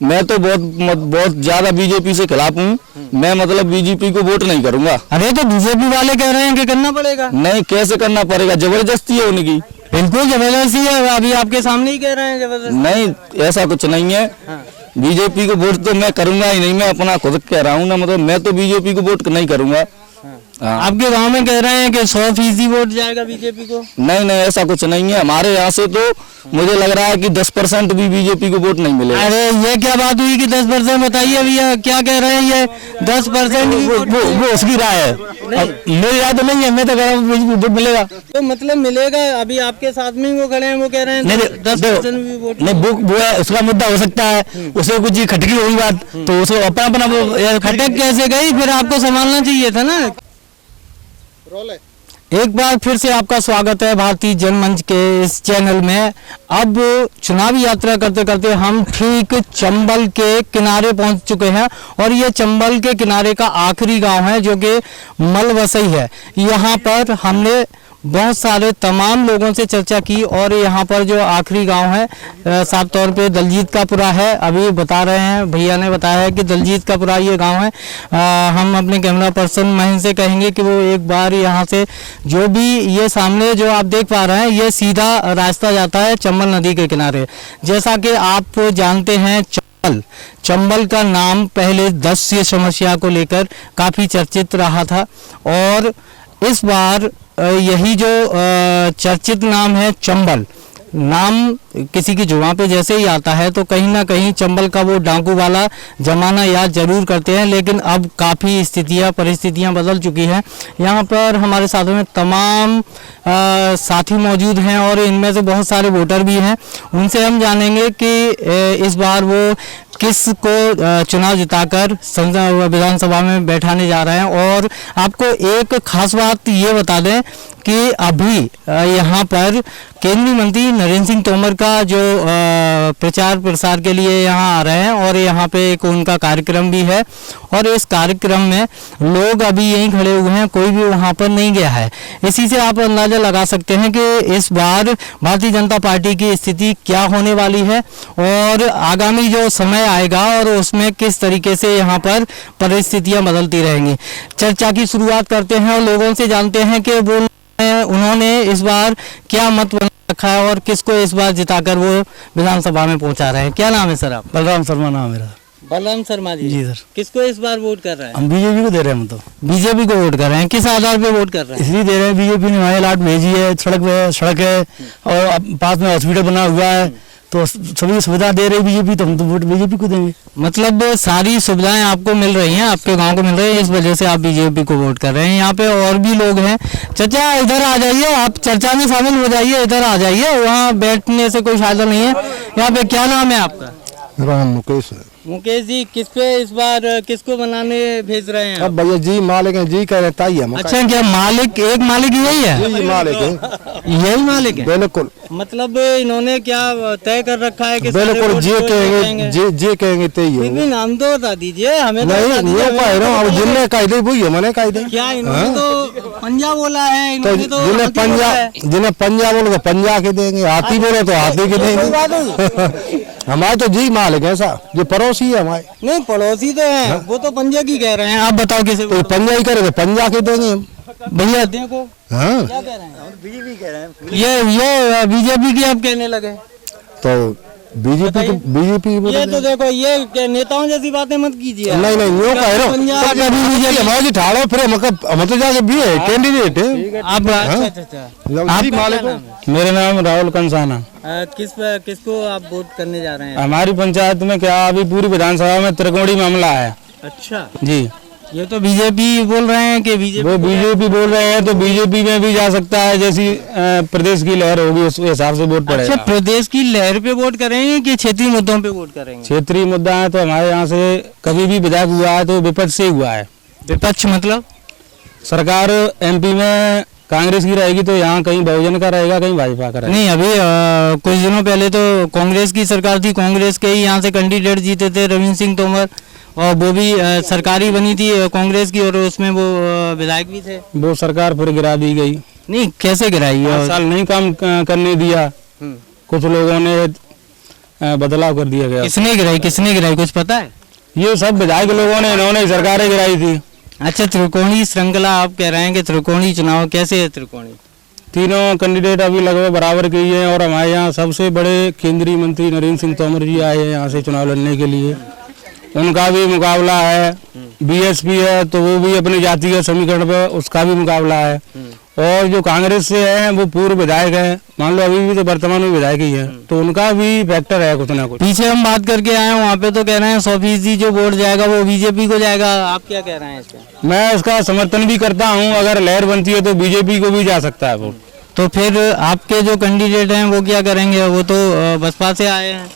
मैं तो बहुत ज्यादा बीजेपी से खिलाफ हूँ। मैं मतलब बीजेपी को वोट नहीं करूंगा। अरे तो बीजेपी वाले कह रहे हैं कि करना पड़ेगा। नहीं, कैसे करना पड़ेगा, जबरदस्ती है उनकी। बिल्कुल जबरदस्ती है, अभी आपके सामने ही कह रहे हैं जबरदस्ती। नहीं, ऐसा कुछ नहीं है। बीजेपी को वोट तो मैं करूंगा ही नहीं, मैं अपना खुद कह रहा हूँ ना, मतलब मैं तो बीजेपी को वोट नहीं करूंगा। आपके गांव में कह रहे हैं कि 100% वोट जाएगा बीजेपी को। नहीं, ऐसा कुछ नहीं है। हमारे यहाँ से तो मुझे लग रहा है कि 10% भी बीजेपी को वोट नहीं मिलेगा। अरे ये क्या बात हुई कि 10%? बताइए भैया, क्या कह रहे हैं ये 10%? वो उसकी राय है, मेरी राय तो नहीं है। मैं तो कह रहा हूँ बीजेपी वोट मिलेगा। तो मतलब मिलेगा। अभी आपके साथ में वो खड़े हैं, वो कह रहे हैं 10% भी वोट नहीं। वो है, उसका मुद्दा हो सकता है, उसे कुछ खटकी होगी बात, तो उसको अपना वो खटक कैसे गई? फिर आपको संभालना चाहिए था ना। एक बार फिर से आपका स्वागत है भारतीय जनमंच के इस चैनल में। अब चुनावी यात्रा करते करते हम ठीक चंबल के किनारे पहुंच चुके हैं और ये चंबल के किनारे का आखिरी गांव है जो कि मलवसई है। यहाँ पर हमने बहुत सारे तमाम लोगों से चर्चा की और यहाँ पर जो आखिरी गांव है साफ तौर पे दलजीत का पुरा है। अभी बता रहे हैं, भैया ने बताया है कि दलजीत का पुरा ये गांव है। हम अपने कैमरा पर्सन महेंद्र से कहेंगे कि वो एक बार यहाँ से जो भी ये सामने जो आप देख पा रहे हैं ये सीधा रास्ता जाता है चंबल नदी के किनारे। जैसा कि आप जानते हैं चंबल का नाम पहले दस्त समस्या को लेकर काफ़ी चर्चित रहा था और इस बार यही जो चर्चित नाम है चंबल, नाम किसी की जुबान पे जैसे ही आता है तो कहीं ना कहीं चंबल का वो डाकू वाला ज़माना याद जरूर करते हैं। लेकिन अब काफ़ी परिस्थितियां बदल चुकी हैं। यहाँ पर हमारे साथों में तमाम साथी मौजूद हैं और इनमें से बहुत सारे वोटर भी हैं। उनसे हम जानेंगे कि इस बार वो किस को चुनाव जिताकर विधानसभा में बैठाने जा रहे हैं। और आपको एक खास बात ये बता दें कि अभी यहाँ पर केंद्रीय मंत्री नरेंद्र सिंह तोमर का जो प्रचार प्रसार के लिए यहाँ आ रहे हैं और यहाँ पे एक उनका कार्यक्रम भी है और इस कार्यक्रम में लोग अभी यहीं खड़े हुए हैं, कोई भी वहाँ पर नहीं गया है। इसी से आप अंदाजा लगा सकते हैं कि इस बार भारतीय जनता पार्टी की स्थिति क्या होने वाली है और आगामी जो समय आएगा और उसमें किस तरीके से यहाँ पर परिस्थितियाँ बदलती रहेंगी। चर्चा की शुरुआत करते हैं और लोगों से जानते हैं कि वो उन्होंने इस बार क्या मत बना रखा है और किसको इस बार जिताकर वो विधानसभा में पहुंचा रहे हैं। क्या नाम है सर आप? बलराम शर्मा नाम मेरा। बलराम शर्मा जी। जी सर। किसको इस बार वोट कर रहे हैं? हम बीजेपी को दे रहे हैं। हम तो बीजेपी को वोट कर रहे हैं। किस आधार पे वोट कर रहे हैं? इसलिए दे रहे हैं, बीजेपी ने हमारे लाट भेजी है, सड़क है और पास में हॉस्पिटल बना हुआ है, तो सभी सुविधा दे रही बीजेपी, तो हम तो वोट बीजेपी को देंगे। मतलब सारी सुविधाएं आपको मिल रही हैं, आपके गांव को मिल रही है, इस वजह से आप बीजेपी को वोट कर रहे हैं। यहाँ पे और भी लोग हैं। चाचा इधर आ जाइए, आप चर्चा में शामिल हो जाइए, इधर आ जाइए, वहाँ बैठने से कोई फायदा नहीं है। यहाँ पे क्या नाम है आपका? मेरा नाम मुकेश है। मुकेश जी, किस पे इस बार किसको बनाने भेज रहे हैं? अब भैया जी मालिक है, जी का रहता ही है। अच्छा, क्या मालिक एक मालिक यही है? जी मालिक है, यही मालिक है। बिल्कुल। मतलब इन्होंने क्या तय कर रखा है कि बिल्कुल जे कहेंगे, जे कहेंगे तय है। भी नाम तो बता दीजिए हमें। नहीं कह रहा हूँ, जिनने कह दे वही है, मैंने कह दे। क्या इन्होंने तो पंजाब बोला है, इन्होंने तो जिन्हें पंजाब बोलो तो पंजाब के देंगे, हाथी बोलो तो हाथी के देंगे। हमारे तो जी मालिक है साहब, जो पड़ोसी है हमारे। नहीं पड़ोसी तो है, वो तो पंजा की कह रहे हैं। आप बताओ किसे? तो पंजा ही करेंगे, पंजा के देंगे हम। भैया देखो, हाँ क्या कह रहे हैं? बीजेपी कह रहे हैं। ये बीजेपी की आप कहने लगे तो बीजेपी ये तो देखो, ये नेताओं जैसी बातें मत कीजिए। नहीं यूँ कह रहा हूँ, हमारी ठाड़ो फिर हम तो जाके भी है कैंडिडेट है आप। अच्छा, मालिक। मेरा नाम राहुल कंसाना। किसको आप वोट करने जा रहे हैं? हमारी पंचायत में क्या अभी पूरी विधानसभा में त्रिकोणीय मामला है। अच्छा जी। ये तो बीजेपी बोल रहे हैं कि बीजेपी बोल रहे हैं, तो बीजेपी में भी जा सकता है, जैसी प्रदेश की लहर होगी उस हिसाब से वोट पड़ेगा। अच्छा, प्रदेश की लहर पे वोट करेंगे कि क्षेत्रीय मुद्दों पे वोट करेंगे? क्षेत्रीय मुद्दा है तो हमारे यहाँ से कभी भी विधायक हुआ है तो विपक्ष से हुआ है। विपक्ष मतलब सरकार एमपी में कांग्रेस की रहेगी तो यहाँ कहीं बहुजन का रहेगा, कहीं भाजपा का रहेगा। नहीं, अभी कुछ दिनों पहले तो कांग्रेस की सरकार थी, कांग्रेस के ही यहाँ से कैंडिडेट जीते थे रविंद्र सिंह तोमर, और वो भी सरकारी बनी थी कांग्रेस की और उसमें वो विधायक भी थे। वो सरकार फिर गिरा दी गई। नहीं, कैसे गिराई? 5 साल नहीं काम करने दिया। कुछ लोगों ने बदलाव कर दिया गया। किसने गिराई कुछ पता है? ये सब विधायक लोगों ने, इन्होंने सरकारें गिराई थी। अच्छा, त्रिकोणीय श्रृंखला आप कह रहे हैं कि त्रिकोणीय चुनाव कैसे है? त्रिकोणीय तीनों कैंडिडेट अभी लगभग बराबर के ही हैं और हमारे यहाँ सबसे बड़े केंद्रीय मंत्री नरेंद्र सिंह तोमर जी आए हैं यहाँ से चुनाव लड़ने के लिए। उनका भी मुकाबला है। बीएसपी है तो वो भी अपनी जातीय समीकरण पे उसका भी मुकाबला है। और जो कांग्रेस से हैं वो पूर्व विधायक हैं, मान लो अभी भी तो वर्तमान में विधायक ही हैं, तो उनका भी फैक्टर है कुछ ना कुछ। पीछे हम बात करके आए हैं, वहाँ पे तो कह रहे हैं 100% जो वोट जाएगा वो बीजेपी को जाएगा। आप क्या कह रहे हैं इस पे? मैं इसका समर्थन भी करता हूँ। अगर लहर बनती है तो बीजेपी को भी जा सकता है वोट। तो फिर आपके जो कैंडिडेट हैं वो क्या करेंगे? वो तो बसपा से आए हैं।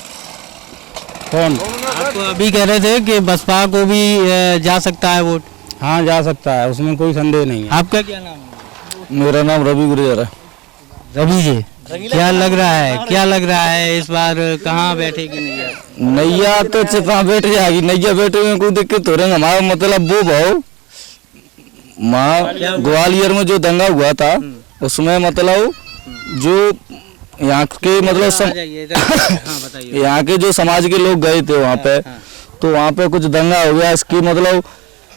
कौन? आप अभी कह रहे थे कि बसपा को भी जा सकता है वोट। हाँ, जा सकता है, उसमें कोई संदेह नहीं है। आपका क्या नाम है? मेरा नाम रवि गुर्जर है। रवि जी, क्या लग रहा है इस बार कहाँ बैठेगी नैया? नैया तो कहाँ बैठ जाएगी, नैया बैठे में कोई दिक्कत हो रही है। हमारा मतलब वो भाव माँ ग्वालियर में जो दंगा हुआ था उसमें मतलब जो यहाँ के मतलब यहाँ के जो समाज के लोग गए थे वहाँ पे, तो वहाँ पे कुछ दंगा हो गया। इसकी मतलब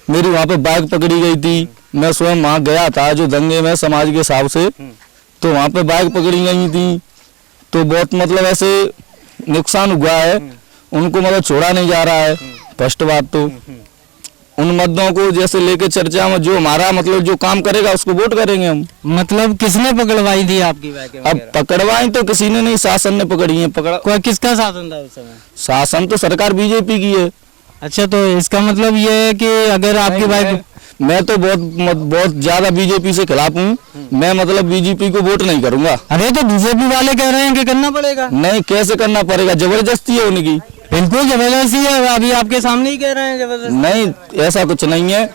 मेरी वहाँ पे बाइक पकड़ी गई थी, मैं स्वयं वहाँ गया था जो दंगे में समाज के हिसाब से, तो वहाँ पे बाइक पकड़ी गई थी। तो बहुत मतलब ऐसे नुकसान हुआ है, उनको मतलब छोड़ा नहीं जा रहा है। फर्स्ट बात तो उन मुद्दों को जैसे लेके चर्चा में जो हमारा मतलब जो काम करेगा उसको वोट करेंगे हम। मतलब किसने पकड़वाई थी आपकी बाइक? अब पकड़वाई तो किसी ने नहीं, शासन ने पकड़ी है। कोई किसका शासन था उस समय? शासन तो सरकार बीजेपी की है। अच्छा, तो इसका मतलब ये है कि अगर आपकी बाइक, मैं तो बहुत ज्यादा बीजेपी से खिलाफ हूँ। मैं मतलब बीजेपी को वोट नहीं करूंगा। अरे तो बीजेपी वाले कह रहे हैं कि करना पड़ेगा। नहीं, कैसे करना पड़ेगा? जबरदस्ती है उनकी। बिल्कुल जबरदस्ती है, अभी आपके सामने ही कह रहे हैं जबरदस्ती। नहीं, ऐसा कुछ नहीं है।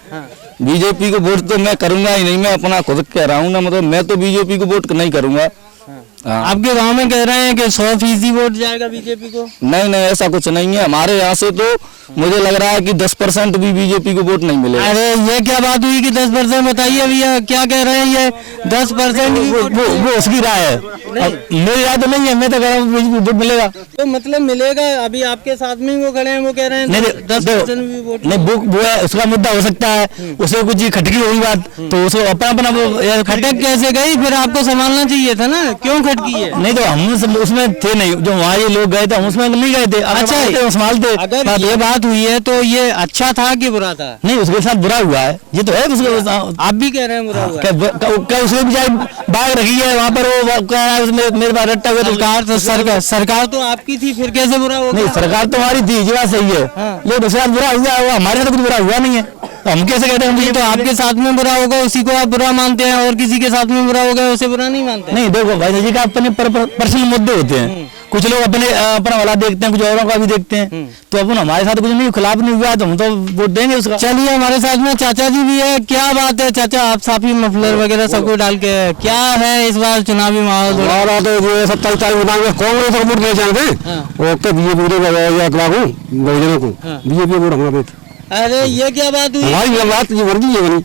बीजेपी को वोट तो मैं करूंगा ही नहीं। मैं अपना खुद कह रहा हूँ ना, मतलब मैं तो बीजेपी को वोट नहीं करूंगा। आपके गांव में कह रहे हैं कि 100% वोट जाएगा बीजेपी को। नहीं, ऐसा कुछ नहीं है। हमारे यहाँ से तो मुझे लग रहा है कि 10% भी बीजेपी को वोट नहीं मिलेगा। अरे ये क्या बात हुई कि 10%? बताइए भैया, क्या कह रहे हैं ये 10%? वो उसकी राय है, मेरी राय तो नहीं है। मैं तो कह रहा हूँ बीजेपी वोट मिलेगा। तो मतलब मिलेगा। अभी आपके साथ में वो खड़े हैं, वो कह रहे हैं 10% भी वोट नहीं। वो है, उसका मुद्दा हो सकता है, उसे कुछ खटकी होगी बात, तो उसको अपना खटक कैसे गई? फिर आपको संभालना चाहिए था ना, क्यों खटकी है? नहीं तो हम उसमें थे नहीं, जो वहाँ ये लोग गए थे हम उसमें नहीं गए थे। अच्छा, संभालते। अगर ये बात हुई है तो ये अच्छा था कि बुरा था? नहीं, उसके साथ बुरा हुआ है, ये तो है। आप भी कह रहे हैं बुरा हुआ है। क्या उसने भी बाइक रखी है वहाँ पर, वो कह रहा है उसमें मेरे पास रट्टा हुआ। सरकार तो आपकी थी, फिर कैसे बुरा हो? नहीं, सरकार तो हमारी थी, ये बात सही है। लेकिन उसके साथ बुरा हुआ है, हमारे साथ कुछ बुरा हुआ नहीं है, तो हम कैसे कहते हैं? तो आपके साथ में बुरा होगा उसी को आप बुरा मानते हैं, और किसी के साथ में बुरा होगा उसे बुरा नहीं मानते? नहीं, देखो भाई जी का अपने पर्सनल मुद्दे होते हैं। कुछ लोग अपना वाला देखते हैं, कुछ औरों का भी देखते हैं। तो अपन हमारे साथ कुछ नहीं, खिलाफ नहीं हुआ तो हम तो वोट देंगे उसका। चलिए, हमारे साथ में चाचा जी भी है। क्या बात है चाचा, आप साफी मफलर वगैरह सब कुछ डाल के, क्या है इस बार चुनावी माहौल? 27 तारीख कांग्रेस को वोट दे जाएंगे, बीजेपी वोट हमारा। अरे ये क्या बात हुई? हमारी बात ये मर्जी है बनी।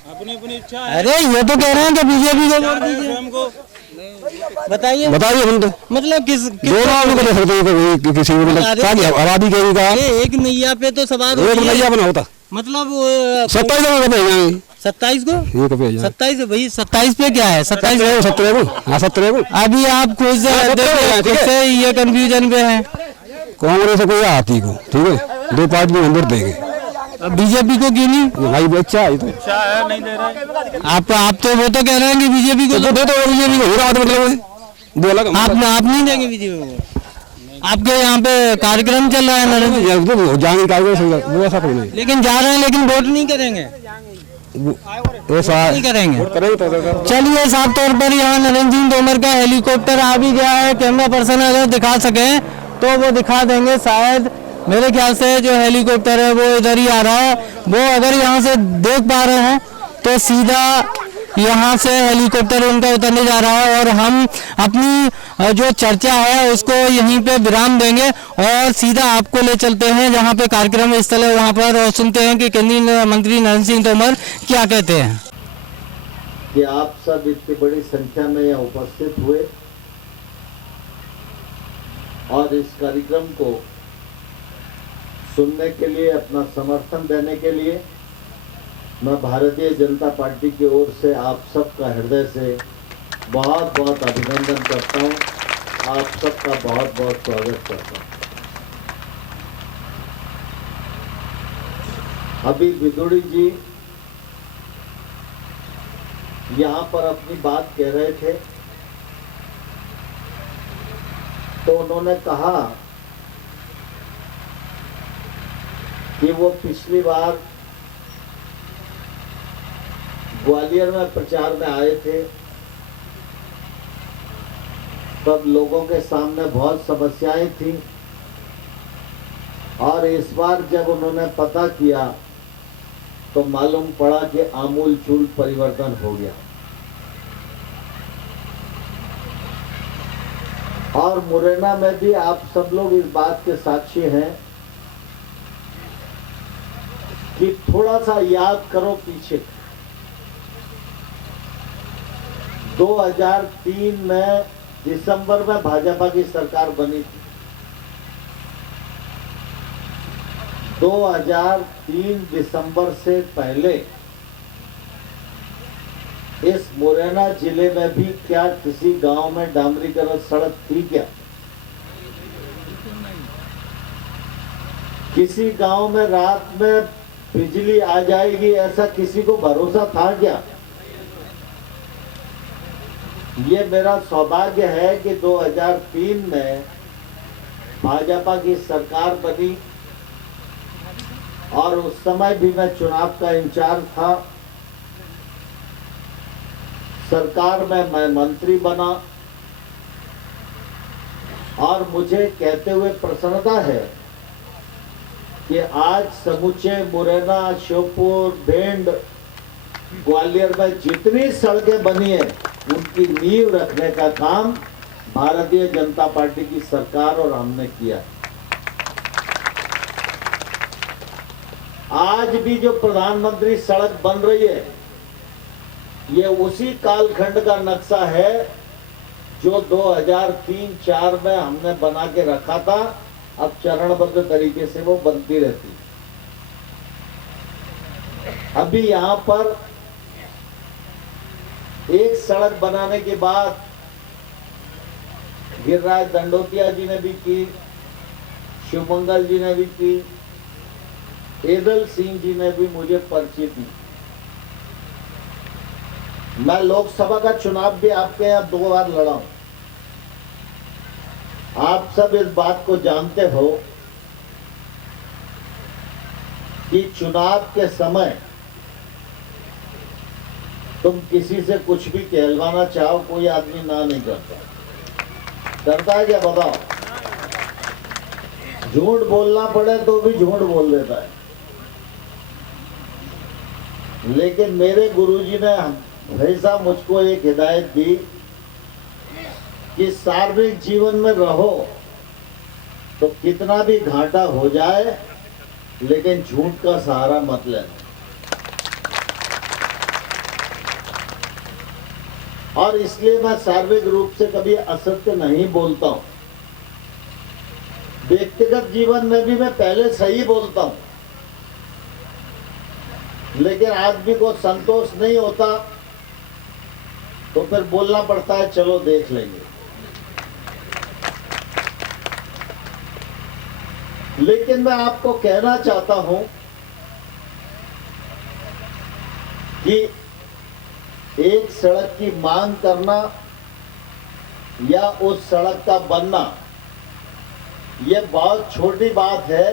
अरे ये तो कह रहे हैं कि बीजेपी को वोट दीजिए। बताइए हम तो मतलब किस दोनों को दे सकते हैं, तो किसी को आबादी के एक नैया पे तो सवार नैया बना होता। मतलब 27 को 27 को 27 भाई 27 पे क्या है? 17 को अभी आप खुद से ये कंफ्यूजन पे है। कांग्रेस को या आती को, ठीक है, 2 पार्टी में वोट देंगे। बीजेपी को क्यों नहीं? भाई अच्छा है, तो नहीं दे रहे आप तो वो तो कह रहे हैं कि बीजेपी को दे दो। बीजेपी को हो रहा मतलब दो अलग आप नहीं देंगे बीजेपी को? आपके यहाँ पे कार्यक्रम चल रहा है जाने कार्यक्रम, वो ऐसा कोई नहीं। लेकिन जा रहे हैं, लेकिन वोट नहीं करेंगे, नहीं करेंगे। चलिए, साफ तौर पर यहाँ नरेंद्र सिंह तोमर का हेलीकॉप्टर आ भी गया है। कैमरा पर्सन अगर दिखा सके तो वो दिखा देंगे। शायद मेरे ख्याल से जो हेलीकॉप्टर है वो इधर ही आ रहा है। वो अगर यहाँ से देख पा रहे हैं तो सीधा यहाँ से हेलीकॉप्टर उनका उतरने जा रहा है, और हम अपनी जो चर्चा है उसको यहीं पे विराम देंगे और सीधा आपको ले चलते हैं जहाँ पे कार्यक्रम स्थल है वहाँ पर, और सुनते हैं कि केंद्रीय मंत्री नरेंद्र सिंह तोमर क्या कहते हैं। कि आप सब इतनी बड़ी संख्या में यहाँ उपस्थित हुए और इस कार्यक्रम को सुनने के लिए, अपना समर्थन देने के लिए मैं भारतीय जनता पार्टी की ओर से आप सबका हृदय से बहुत बहुत अभिनंदन करता हूं। आप सबका बहुत बहुत स्वागत करता हूं। अभी विदुड़ी जी यहाँ पर अपनी बात कह रहे थे, तो उन्होंने कहा कि वो पिछली बार ग्वालियर में प्रचार में आए थे, तब लोगों के सामने बहुत समस्याएं थी, और इस बार जब उन्होंने पता किया तो मालूम पड़ा कि आमूल चूल परिवर्तन हो गया। और मुरैना में भी आप सब लोग इस बात के साक्षी हैं कि थोड़ा सा याद करो पीछे, 2003 में दिसंबर में भाजपा की सरकार बनी थी। 2003 दिसंबर से पहले इस मुरैना जिले में भी क्या किसी गांव में डामरीकरण सड़क थी क्या? किसी गांव में रात में बिजली आ जाएगी ऐसा किसी को भरोसा था क्या? ये मेरा सौभाग्य है कि 2003 में भाजपा की सरकार बनी और उस समय भी मैं चुनाव का इंचार्ज था। सरकार में मैं मंत्री बना और मुझे कहते हुए प्रसन्नता है कि आज समूचे मुरैना, श्योपुर, भिंड, ग्वालियर में जितनी सड़कें बनी है उनकी नींव रखने का काम भारतीय जनता पार्टी की सरकार और हमने किया। आज भी जो प्रधानमंत्री सड़क बन रही है ये उसी कालखंड का नक्शा है जो 2003-4 में हमने बना के रखा था। अब चरणबद्ध तरीके से वो बनती रहती। अभी यहाँ पर एक सड़क बनाने के बाद गिरिराज दंडोतिया जी ने भी की, शिवमंगल जी ने भी की, एदल सिंह जी ने भी मुझे पर्ची दी। मैं लोकसभा का चुनाव भी आपके यहाँ 2 बार लड़ा हूं। आप सब इस बात को जानते हो कि चुनाव के समय तुम किसी से कुछ भी कहलवाना चाहो, कोई आदमी ना नहीं करता है क्या? बताओ। झूठ बोलना पड़े तो भी झूठ बोल देता है। लेकिन मेरे गुरुजी ने हमेशा मुझको एक हिदायत दी कि सार्वजनिक जीवन में रहो तो कितना भी घाटा हो जाए लेकिन झूठ का सहारा मत लेना। और इसलिए मैं सार्वजनिक रूप से कभी असत्य नहीं बोलता हूं। व्यक्तिगत जीवन में भी मैं पहले सही बोलता हूं, लेकिन आदमी को संतोष नहीं होता तो फिर बोलना पड़ता है चलो देख लेंगे। लेकिन मैं आपको कहना चाहता हूं कि एक सड़क की मांग करना या उस सड़क का बनना ये बहुत छोटी बात है।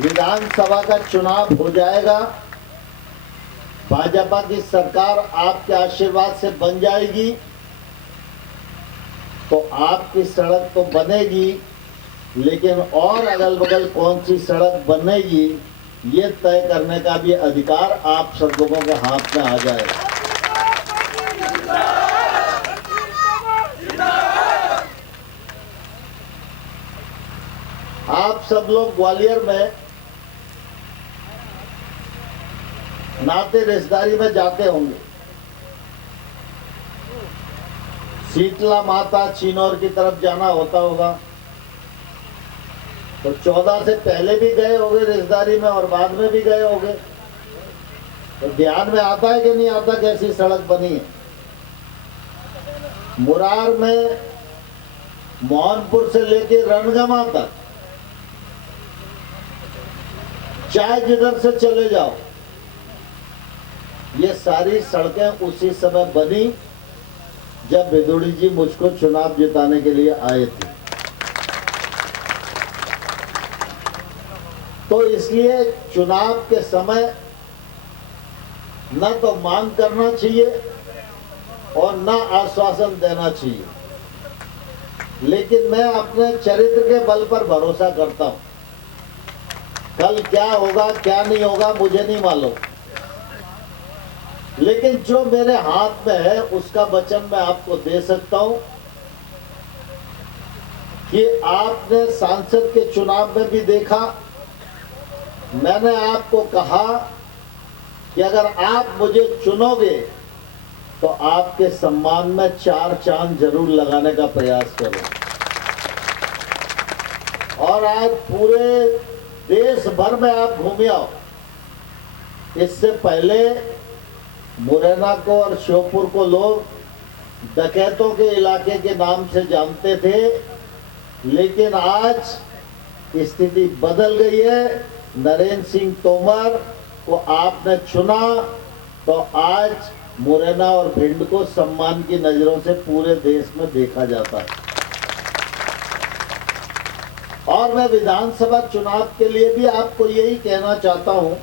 विधानसभा का चुनाव हो जाएगा, भाजपा की सरकार आपके आशीर्वाद से बन जाएगी तो आपकी सड़क तो बनेगी, लेकिन और अगल बगल कौन सी सड़क बनेगी ये तय करने का भी अधिकार आप सब लोगों के हाथ में आ जाएगा। आप सब लोग ग्वालियर में नाते रिश्तेदारी में जाते होंगे। शीतला माता चिनौर की तरफ जाना होता होगा, तो 14 से पहले भी गए होंगे रिश्तेदारी में और बाद में भी गए होंगे, तो ध्यान में आता है कि नहीं आता कैसी सड़क बनी है। मुरार में मोहनपुर से लेके रणगमा तक, चाहे जिधर से चले जाओ, ये सारी सड़कें उसी समय बनी जब भिदुड़ी जी मुझको चुनाव जिताने के लिए आए थे। तो इसलिए चुनाव के समय न तो मांग करना चाहिए और न आश्वासन देना चाहिए, लेकिन मैं अपने चरित्र के बल पर भरोसा करता हूं। कल क्या होगा क्या नहीं होगा मुझे नहीं मालूम, लेकिन जो मेरे हाथ में है उसका वचन मैं आपको दे सकता हूं कि आपने सांसद के चुनाव में भी देखा, मैंने आपको कहा कि अगर आप मुझे चुनोगे तो आपके सम्मान में 4 चांद जरूर लगाने का प्रयास करूं। और आज पूरे देश भर में आप घूमे आओ। इससे पहले मुरैना को और श्योपुर को लोग डकैतों के इलाके के नाम से जानते थे, लेकिन आज स्थिति बदल गई है। नरेंद्र सिंह तोमर को आपने चुना तो आज मुरैना और भिंड को सम्मान की नजरों से पूरे देश में देखा जाता है। और मैं विधानसभा चुनाव के लिए भी आपको यही कहना चाहता हूं,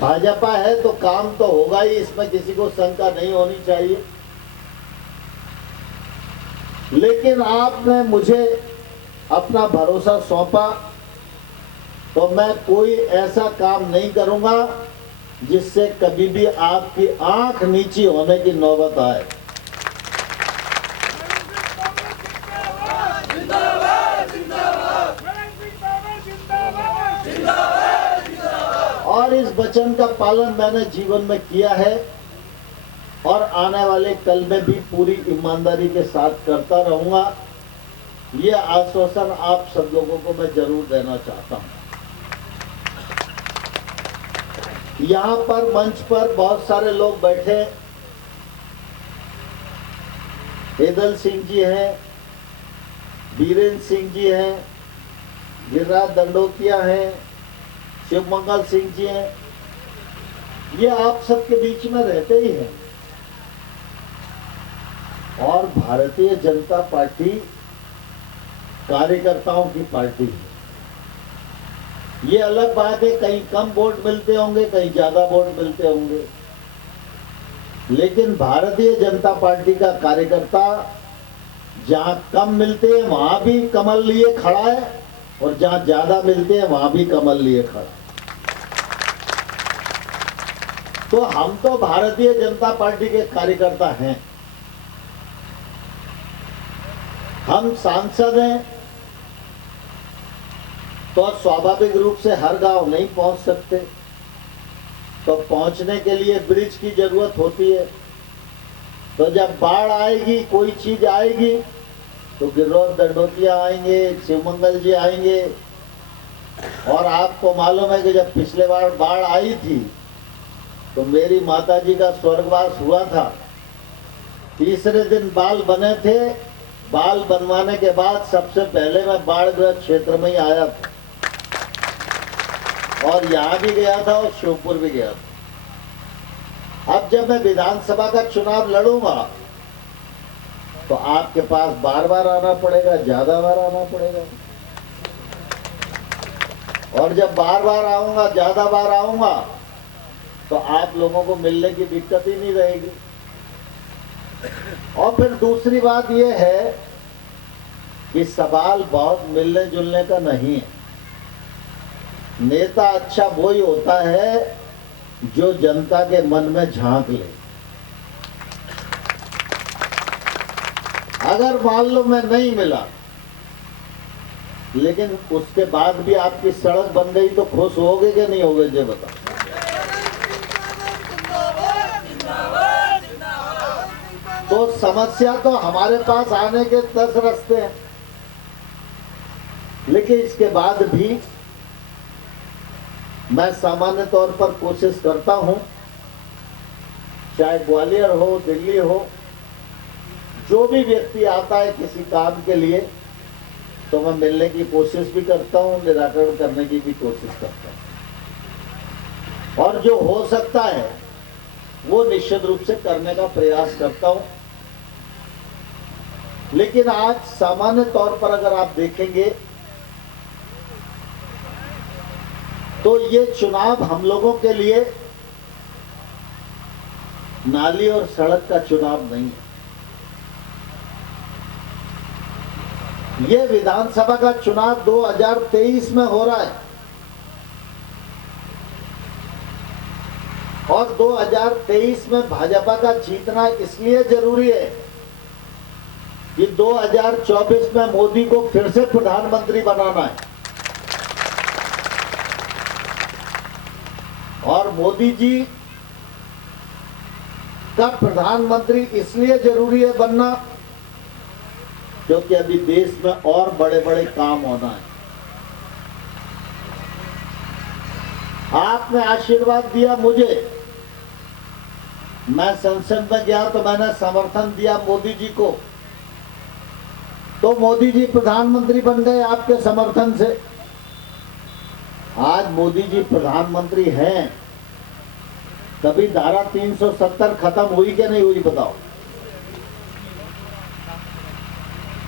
भाजपा है तो काम तो होगा ही, इसमें किसी को शंका नहीं होनी चाहिए। लेकिन आपने मुझे अपना भरोसा सौंपा तो मैं कोई ऐसा काम नहीं करूंगा जिससे कभी भी आपकी आंख नीची होने की नौबत आए। और इस वचन का पालन मैंने जीवन में किया है और आने वाले कल में भी पूरी ईमानदारी के साथ करता रहूंगा। ये आश्वासन आप सब लोगों को मैं जरूर देना चाहता हूं। यहाँ पर मंच पर बहुत सारे लोग बैठे, हेदल सिंह जी हैं, बीरेन्द्र सिंह जी हैं, गिरिराज दंडोतिया हैं, शिवमंगल सिंह जी हैं। ये आप सबके बीच में रहते ही हैं। और भारतीय जनता पार्टी कार्यकर्ताओं की पार्टी है। ये अलग बात है, कहीं कम वोट मिलते होंगे, कहीं ज्यादा वोट मिलते होंगे, लेकिन भारतीय जनता पार्टी का कार्यकर्ता जहां कम मिलते हैं वहां भी कमल लिए खड़ा है और जहां ज्यादा मिलते हैं वहां भी कमल लिए खड़ा है। तो हम तो भारतीय जनता पार्टी के कार्यकर्ता हैं, हम सांसद हैं, तो स्वाभाविक रूप से हर गांव नहीं पहुंच सकते, तो पहुंचने के लिए ब्रिज की जरूरत होती है। तो जब बाढ़ आएगी, कोई चीज आएगी, तो गिरिराज दंडोतिया आएंगे, शिवमंगल जी आएंगे। और आपको मालूम है कि जब पिछले बार बाढ़ आई थी तो मेरी माताजी का स्वर्गवास हुआ था। तीसरे दिन बाल बने थे, बाल बनवाने के बाद सबसे पहले मैं बाढ़ग्रस्त क्षेत्र में ही आया था और यहाँ भी गया था और श्योपुर भी गया था। अब जब मैं विधानसभा का चुनाव लड़ूंगा तो आपके पास बार बार आना पड़ेगा, ज्यादा बार आना पड़ेगा। और जब बार बार आऊंगा, ज्यादा बार आऊंगा, तो आप लोगों को मिलने की दिक्कत ही नहीं रहेगी। और फिर दूसरी बात यह है कि सवाल बहुत मिलने जुलने का नहीं है। नेता अच्छा वही होता है जो जनता के मन में झांक ले। अगर मान लो मैं नहीं मिला, लेकिन उसके बाद भी आपकी सड़क बन गई तो खुश होगे कि नहीं होगे, ये बताओ। तो समस्या तो हमारे पास आने के 10 रास्ते हैं, लेकिन इसके बाद भी मैं सामान्य तौर पर कोशिश करता हूं, चाहे ग्वालियर हो, दिल्ली हो, जो भी व्यक्ति आता है किसी काम के लिए, तो मैं मिलने की कोशिश भी करता हूं, निराकरण करने की भी कोशिश करता हूं, और जो हो सकता है वो निश्चित रूप से करने का प्रयास करता हूं। लेकिन आज सामान्य तौर पर अगर आप देखेंगे तो ये चुनाव हम लोगों के लिए नाली और सड़क का चुनाव नहीं है। ये विधानसभा का चुनाव 2023 में हो रहा है, और 2023 में भाजपा का जीतना इसलिए जरूरी है कि 2024 में मोदी को फिर से प्रधानमंत्री बनाना है। और मोदी जी का प्रधानमंत्री इसलिए जरूरी है बनना क्योंकि अभी देश में और बड़े बड़े काम होना है। आपने आशीर्वाद दिया मुझे, मैं संसद में गया तो मैंने समर्थन दिया मोदी जी को, तो मोदी जी प्रधानमंत्री बन गए आपके समर्थन से। आज मोदी जी प्रधानमंत्री हैं, कभी धारा 370 खत्म हुई कि नहीं हुई बताओ?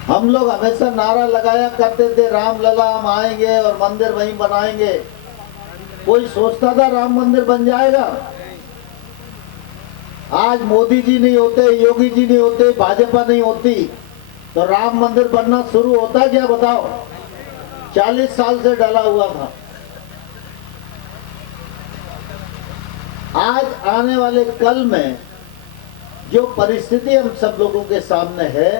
हम लोग हमेशा नारा लगाया करते थे रामलला हम आएंगे और मंदिर वहीं बनाएंगे। कोई सोचता था राम मंदिर बन जाएगा? आज मोदी जी नहीं होते, योगी जी नहीं होते, भाजपा नहीं होती तो राम मंदिर बनना शुरू होता क्या बताओ? 40 साल से डला हुआ था। आज आने वाले कल में जो परिस्थिति हम सब लोगों के सामने है,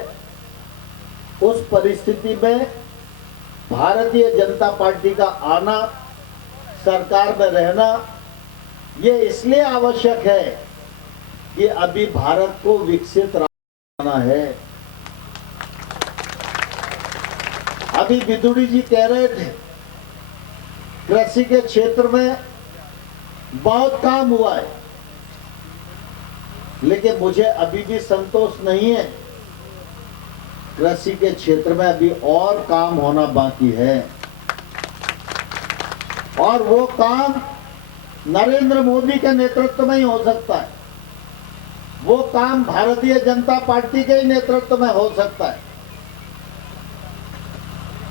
उस परिस्थिति में भारतीय जनता पार्टी का आना, सरकार में रहना, ये इसलिए आवश्यक है कि अभी भारत को विकसित बनाना है। अभी विदुड़ी जी कह रहे थे कृषि के क्षेत्र में बहुत काम हुआ है, लेकिन मुझे अभी भी संतोष नहीं है। कृषि के क्षेत्र में अभी और काम होना बाकी है, और वो काम नरेंद्र मोदी के नेतृत्व में ही हो सकता है। वो काम भारतीय जनता पार्टी के ही नेतृत्व में हो सकता है।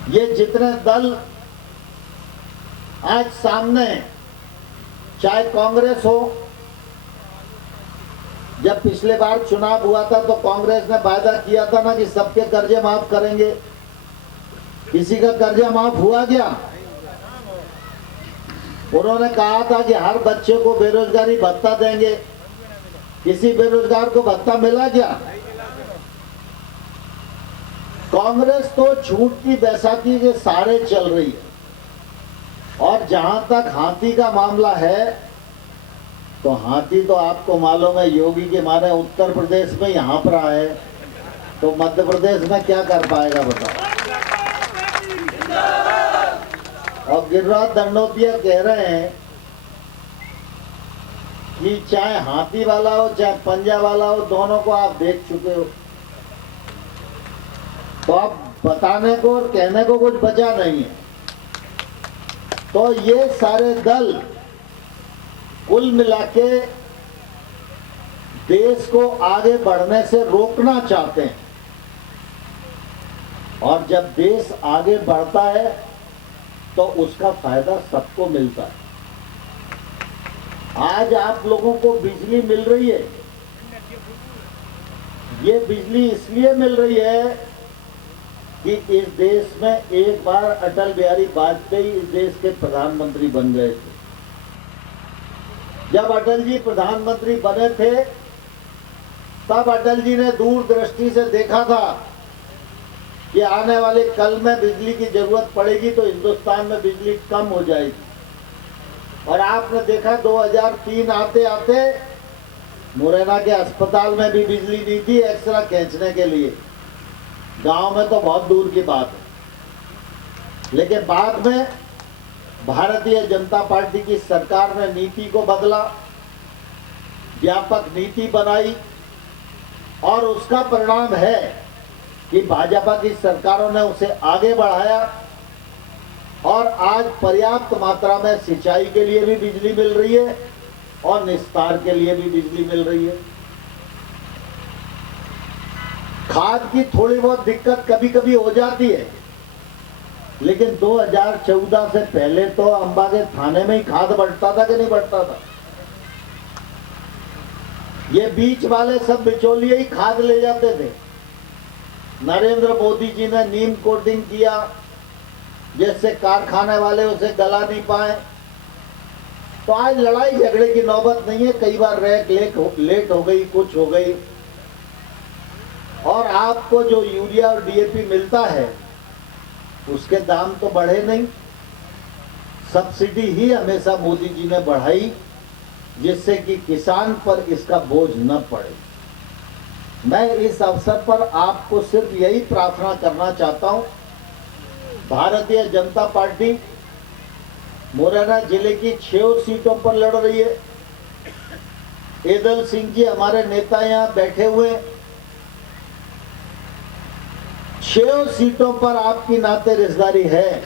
ये जितने दल आज सामने हैं, चाहे कांग्रेस हो, जब पिछले बार चुनाव हुआ था तो कांग्रेस ने वायदा किया था ना कि सबके कर्जे माफ करेंगे। किसी का कर्जा माफ हुआ क्या? उन्होंने कहा था कि हर बच्चे को बेरोजगारी भत्ता देंगे। किसी बेरोजगार को भत्ता मिला क्या? कांग्रेस तो झूठ की बैसाखी के सहारे चल रही है। और जहां तक हाथी का मामला है, तो हाथी तो आपको मालूम है योगी के मारे उत्तर प्रदेश में यहाँ पर आए, तो मध्य प्रदेश में क्या कर पाएगा बताओ? और गिरिराज दंडोतिया कह रहे हैं कि चाहे हाथी वाला हो चाहे पंजा वाला हो, दोनों को आप देख चुके हो, तो आप बताने को और कहने को कुछ बचा नहीं है। तो ये सारे दल कुल मिला के देश को आगे बढ़ने से रोकना चाहते हैं, और जब देश आगे बढ़ता है तो उसका फायदा सबको मिलता है। आज आप लोगों को बिजली मिल रही है, ये बिजली इसलिए मिल रही है कि इस देश में एक बार अटल बिहारी वाजपेयी इस देश के प्रधानमंत्री बन गए थे। जब अटल जी प्रधानमंत्री बने थे तब अटल जी ने दूरदृष्टि से देखा था कि आने वाले कल में बिजली की जरूरत पड़ेगी तो हिंदुस्तान में बिजली कम हो जाएगी। और आपने देखा 2003 आते आते मुरैना के अस्पताल में भी बिजली दी थी एक्सरा खींचने के लिए। गांव में तो बहुत दूर की बात है। लेकिन बाद में भारतीय जनता पार्टी की सरकार ने नीति को बदला, व्यापक नीति बनाई और उसका परिणाम है कि भाजपा की सरकारों ने उसे आगे बढ़ाया और आज पर्याप्त मात्रा में सिंचाई के लिए भी बिजली मिल रही है और निस्तार के लिए भी बिजली मिल रही है। खाद की थोड़ी बहुत दिक्कत कभी कभी हो जाती है, लेकिन 2014 से पहले तो अंबा के थाने में ही खाद बढ़ता था कि नहीं बढ़ता था? ये बीच वाले सब बिचौलिए ही खाद ले जाते थे। नरेंद्र मोदी जी ने नीम कोटिंग किया जिससे कारखाने वाले उसे गला नहीं पाए। तो आज लड़ाई झगड़े की नौबत नहीं है। कई बार लेट हो गई, कुछ हो गई, और आपको जो यूरिया और डीएपी मिलता है उसके दाम तो बढ़े नहीं। सब्सिडी ही हमेशा मोदी जी ने बढ़ाई जिससे कि किसान पर इसका बोझ न पड़े। मैं इस अवसर पर आपको सिर्फ यही प्रार्थना करना चाहता हूं, भारतीय जनता पार्टी मुरैना जिले की 6 सीटों पर लड़ रही है। एदल सिंह जी हमारे नेता यहाँ बैठे हुए। 6 सीटों पर आपकी नाते रिश्तेदारी है।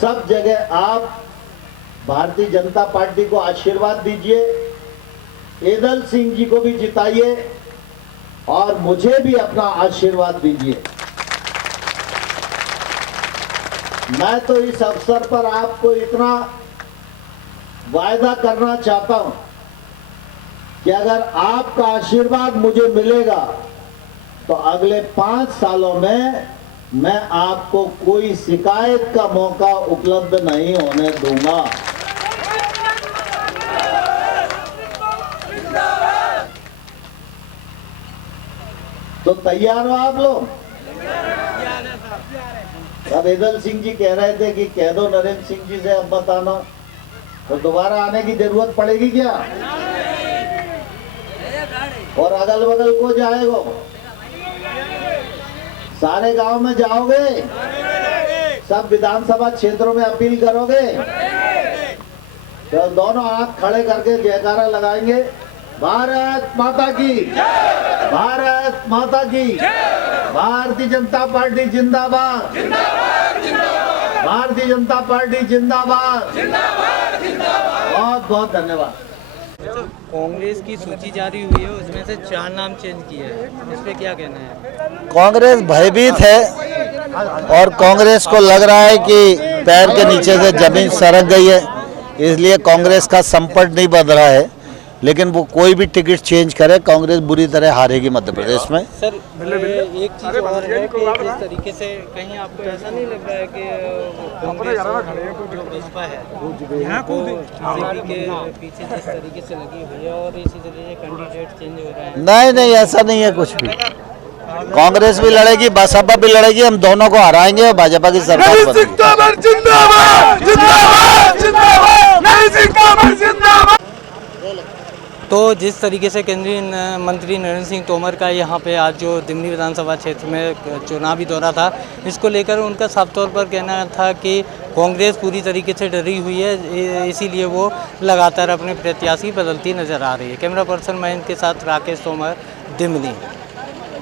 सब जगह आप भारतीय जनता पार्टी को आशीर्वाद दीजिए, एदल सिंह जी को भी जिताइए और मुझे भी अपना आशीर्वाद दीजिए। मैं तो इस अवसर पर आपको इतना वायदा करना चाहता हूं कि अगर आपका आशीर्वाद मुझे मिलेगा तो अगले 5 सालों में मैं आपको कोई शिकायत का मौका उपलब्ध नहीं होने दूंगा। तो तैयार हो आप लोग? अब एदल सिंह जी कह रहे थे कि कह दो नरेंद्र सिंह जी से अब बताना, तो दोबारा आने की जरूरत पड़ेगी क्या? और अगल बगल को जाएगा, सारे गांव में जाओगे, सब विधानसभा क्षेत्रों में अपील करोगे, तो दोनों हाथ खड़े करके जयकारा लगाएंगे, भारत माता की, भारत माता की, भारतीय जनता पार्टी जिंदाबाद, भारतीय जनता पार्टी जिंदाबाद। बहुत बहुत धन्यवाद। कांग्रेस की सूची जारी हुई है, उसमें से 4 नाम चेंज किए हैं, इस पे क्या कहना है? कांग्रेस भयभीत है और कांग्रेस को लग रहा है कि पैर के नीचे से जमीन सरक गई है, इसलिए कांग्रेस का संपट नहीं बन रहा है। लेकिन वो कोई भी टिकट चेंज करे, कांग्रेस बुरी तरह हारेगी मध्य प्रदेश में। सर एक चीज़ और है कि जिस तरीके से कहीं आपको ऐसा नहीं लग रहा है कि कांग्रेस जो बसपा है वो बीजेपी के पीछे जिस तरीके से लगी हुई है और इसी तरह से कैंडिडेट चेंज हो रहा है? नहीं, ऐसा नहीं है कुछ भी। कांग्रेस भी लड़ेगी, बसपा भी लड़ेगी, हम दोनों को हराएंगे और भाजपा की सरकार बनेगी। तो जिस तरीके से केंद्रीय मंत्री नरेंद्र सिंह तोमर का यहाँ पे आज जो दिमनी विधानसभा क्षेत्र में चुनावी दौरा था, इसको लेकर उनका साफ तौर पर कहना था कि कांग्रेस पूरी तरीके से डरी हुई है, इसीलिए वो लगातार अपने प्रत्याशी बदलती नजर आ रही है। कैमरा पर्सन महेंद्र के साथ राकेश तोमर, दिमनी।